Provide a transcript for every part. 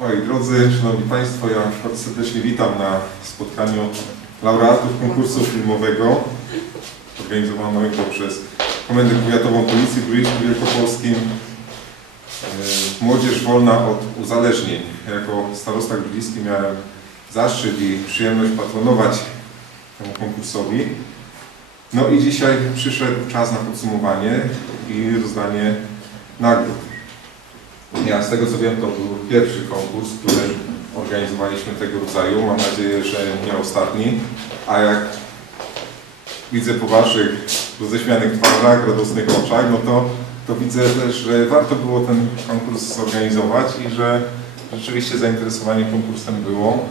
Moi drodzy, Szanowni Państwo, ja bardzo serdecznie witam na spotkaniu laureatów konkursu filmowego organizowanego przez Komendę Powiatową Policji w Województwie Wielkopolskim. E, Młodzież wolna od uzależnień. Jako starosta grudziński miałem zaszczyt i przyjemność patronować temu konkursowi. No i dzisiaj przyszedł czas na podsumowanie i rozdanie nagród. Ja z tego co wiem, to był pierwszy konkurs, który organizowaliśmy tego rodzaju. Mam nadzieję, że nie ostatni. A jak widzę po Waszych roześmianych twarzach, radosnych oczach, no to, to widzę też, że warto było ten konkurs zorganizować i że rzeczywiście zainteresowanie konkursem było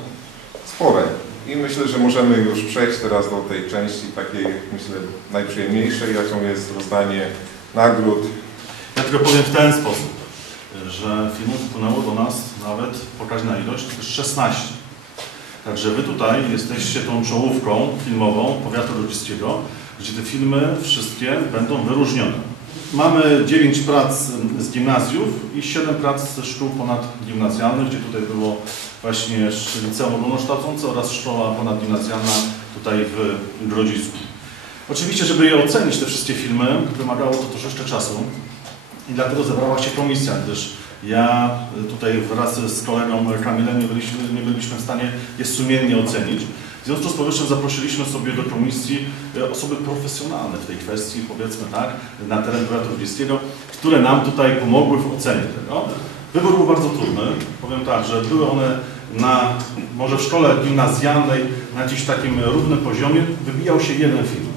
spore. I myślę, że możemy już przejść teraz do tej części takiej, myślę, najprzyjemniejszej, jaką jest rozdanie nagród. Ja tylko powiem w ten sposób, że filmów wpłynęło do nas nawet pokaźna ilość 16. Także Wy tutaj jesteście tą czołówką filmową powiatu rodzickiego, gdzie te filmy wszystkie będą wyróżnione. Mamy 9 prac z gimnazjów i 7 prac ze szkół ponadgimnazjalnych, gdzie tutaj było właśnie liceum ogólnokształcące oraz szkoła ponadgimnazjalna tutaj w Grodzisku. Oczywiście, żeby je ocenić, te wszystkie filmy, wymagało to troszeczkę czasu i dlatego zebrała się komisja, gdyż ja tutaj wraz z kolegą Kamilem nie byliśmy, nie byliśmy w stanie je sumiennie ocenić. W związku z powyższym zaprosiliśmy sobie do komisji e, osoby profesjonalne w tej kwestii, powiedzmy tak, na teren powiatu wiejskiego, które nam tutaj pomogły w ocenie tego. Wybór był bardzo trudny. Powiem tak, że były one na, może w szkole gimnazjalnej na jakimś takim równym poziomie, wybijał się jeden film,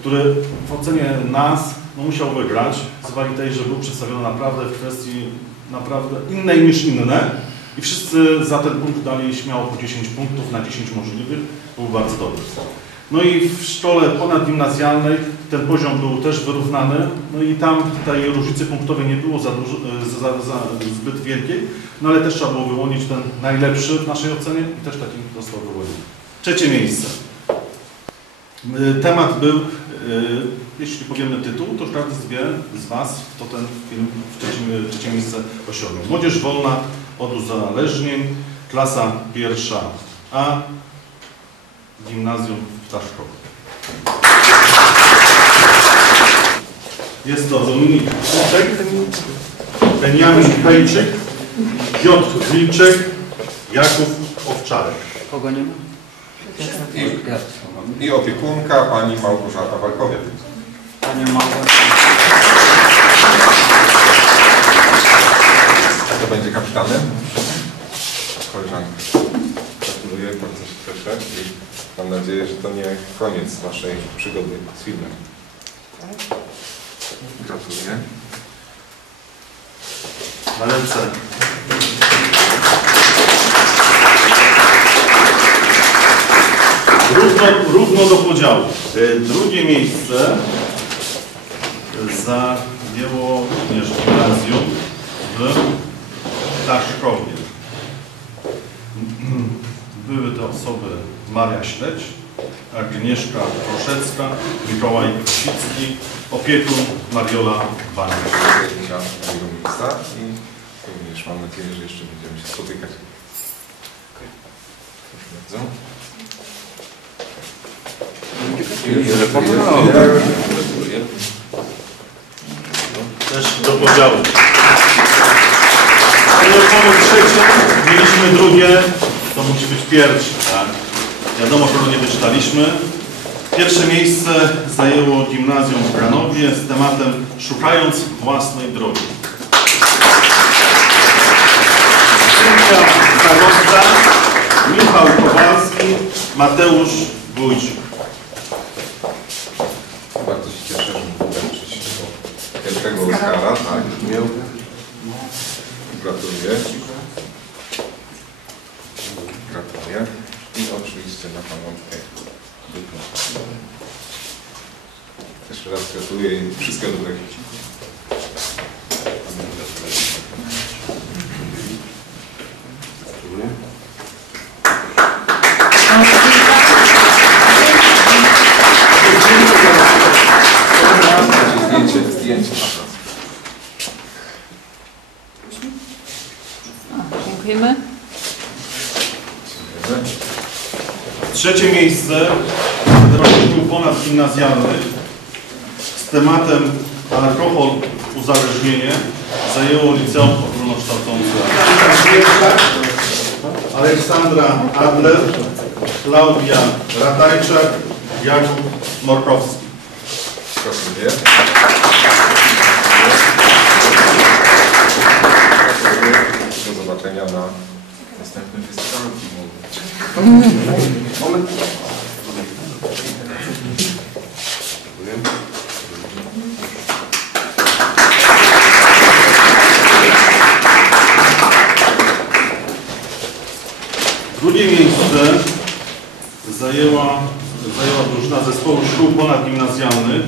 który w ocenie nas no, musiał wygrać, z uwagi tej, że był przedstawiony naprawdę w kwestii naprawdę innej niż inne i wszyscy za ten punkt dali śmiało po 10 punktów na 10 możliwych, był bardzo dobry. No i w szkole ponadgimnazjalnej ten poziom był też wyrównany, no i tam tej różnicy punktowej nie było za, dużo, za, za zbyt wielkiej, no ale też trzeba było wyłonić ten najlepszy w naszej ocenie i też taki został wyłoniony. Trzecie miejsce. Temat był, jeśli powiemy tytuł, to każdy wie z Was, kto ten film w trzecim, trzecie miejsce osiągnął. Młodzież wolna od uzależnień, klasa pierwsza A, gimnazjum w Taszkowie. Jest to Dominik Kuczek, Beniamin Pejczyk, Piotr Wilczek, Jakub Owczarek. Kogo nie ma? I, I opiekunka pani Małgorzata Walkowiak. Panie Małgorzata. Kto będzie kapitanem? Koleżanka. Gratuluję, bardzo się cieszę i mam nadzieję, że to nie koniec Waszej przygody z filmem. Gratuluję. Na ręce. Równo, równo do podziału. E, Drugie miejsce zajęło również gimnazjum w Daszkowie. Były to osoby Maria Śledź, Agnieszka Proszecka, Mikołaj Kosicki, opiekun Mariola Baniak. Na mojego miejsca i również mam nadzieję, że jeszcze będziemy się spotykać. Proszę bardzo. Też do podziału. Mamy trzecie, mieliśmy drugie, to musi być pierwsze, tak? Wiadomo, kogo nie wyczytaliśmy. Pierwsze miejsce zajęło gimnazjum w Granowie z tematem Szukając własnej drogi. Sylwia Zagosta, Michał Kowalski, Mateusz Wójcik. Bardzo się cieszę, że mogę wręczyć wielkiego Oscara, tak? Gratuluję. Gratuluję. I oczywiście na pamiątkę dyplom. Jeszcze raz gratuluję i wszystkiego dobrego. Trzecie miejsce Federacji Szkół Ponadgimnazjalnych z tematem alkohol, uzależnienie zajęło Liceum Ogólnokształcące Aleksandra Adler, Klaudia Ratajczak, Jakub Morkowski. Gratuluję. Do zobaczenia na następnym festiwalu filmowym. Drugie miejsce zajęła, zajęła drużyna zespołu szkół ponadgimnazjalnych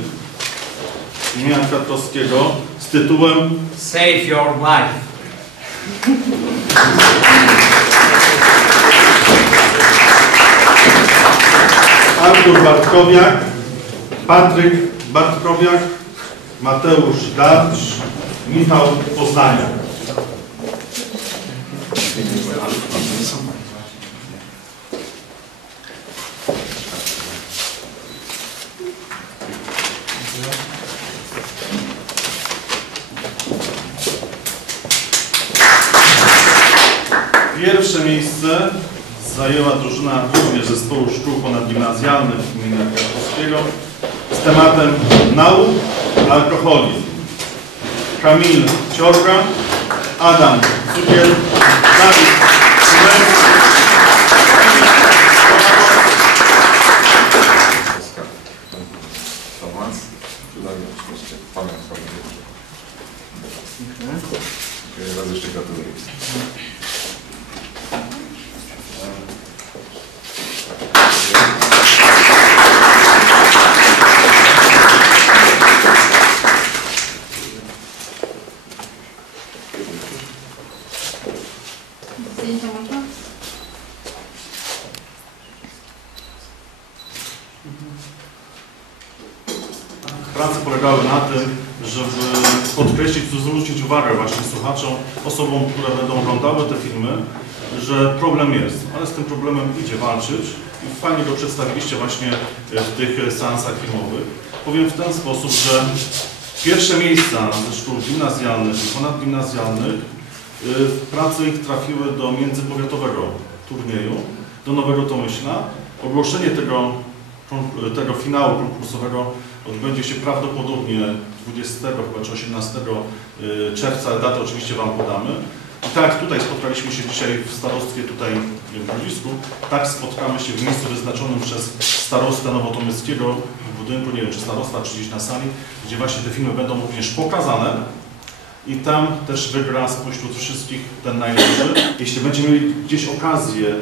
imienia Kwiatkowskiego z tytułem Save your life. Artur Bartkowiak, Patryk Bartkowiak, Mateusz Darcz, Michał Poznaniak. Pierwsze miejsce zajęła drużyna również zespołu szkół ponadgimnazjalnych imienia Kwiatkowskiego z tematem nauk, alkoholizm. Kamil Ciorga, Adam Cukier, Dawid. Dziękuję raz jeszcze gratuluję. Zdjęcia można? Prace polegały na tym, żeby podkreślić, zwrócić uwagę właśnie słuchaczom, osobom, które będą oglądały te filmy, że problem jest, ale z tym problemem idzie walczyć i fajnie go przedstawiliście właśnie w tych seansach filmowych. Powiem w ten sposób, że pierwsze miejsca ze szkół gimnazjalnych i ponadgimnazjalnych y, w pracy ich trafiły do międzypowiatowego turnieju, do Nowego Tomyśla. Ogłoszenie tego, tego finału konkursowego odbędzie się prawdopodobnie 20 chyba czy 18 y, czerwca, datę oczywiście Wam podamy. I tak tutaj spotkaliśmy się dzisiaj w starostwie tutaj w Grodzisku, tak spotkamy się w miejscu wyznaczonym przez starostę nowotomyskiego w budynku, nie wiem czy starosta, czy gdzieś na sali, gdzie właśnie te filmy będą również pokazane. I tam też wygra spośród wszystkich ten najlepszy. Jeśli będziemy mieli gdzieś okazję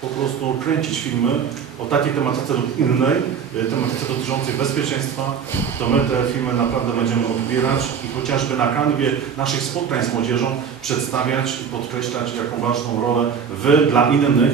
po prostu kręcić filmy o takiej tematyce lub innej, y, tematyce dotyczącej bezpieczeństwa, to my te filmy naprawdę będziemy odbierać i chociażby na kanwie naszych spotkań z młodzieżą przedstawiać i podkreślać, jaką ważną rolę Wy dla innych